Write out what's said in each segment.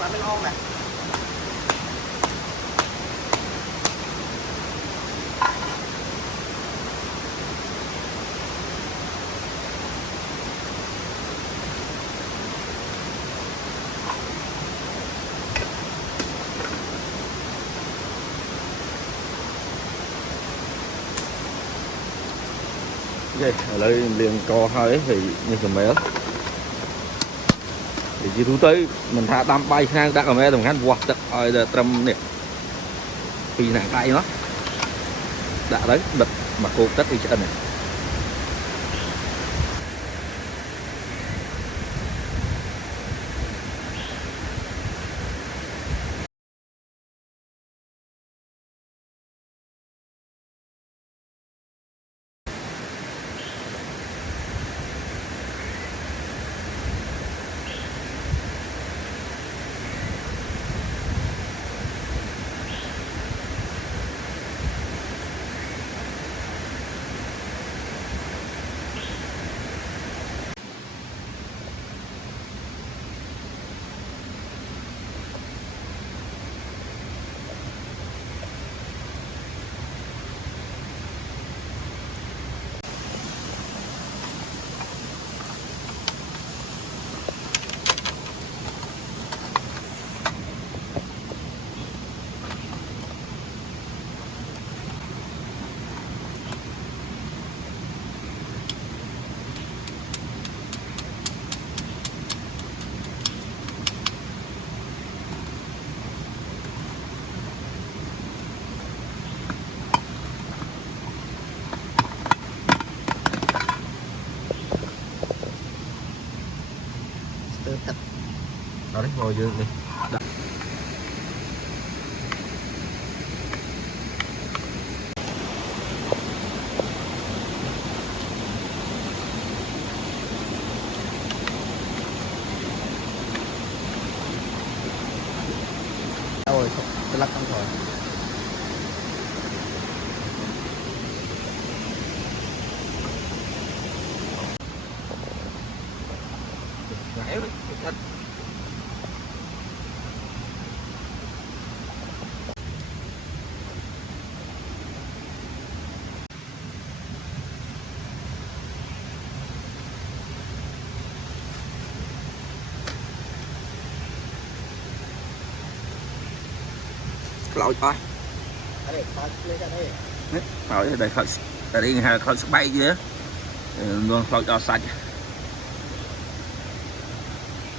Bán bên ôm này. ở đây liền co hơi thì như thế mấy thì chỉ thu tới mình thả đam bay sang đã ở mấy đồng ngắn quạt đất ơi là trầm nè vì nàng tay nó đã đấy bật mà cô tất đi chân này đó đấy ngồi dương đi đó. Rồi tôi lắc con rồi. Ngẽo đi lội coi ở đây ta lấy ra đây hỏi đây khởi đây là khởi bay gì đó luôn lội cho sạch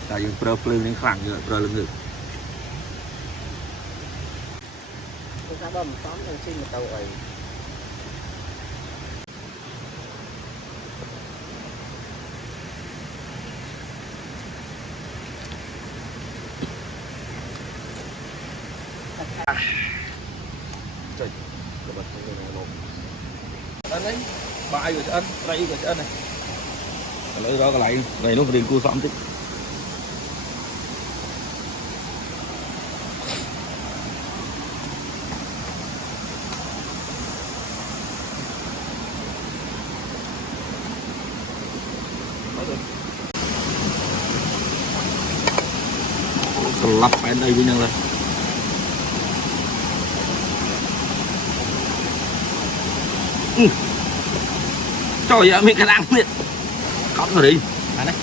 tại vì pro lưng lên khoảng nữa pro lưng ngực chúng ta bấm tóm thằng xin một tàu ấy trời anh ấy bài rồi anh đây rồi anh này lấy đó cái này nó riêng cua xóm chứ lắp bên đây với nhau lên trời ơi mình cái đang liệt cắm rồi đi anh đấy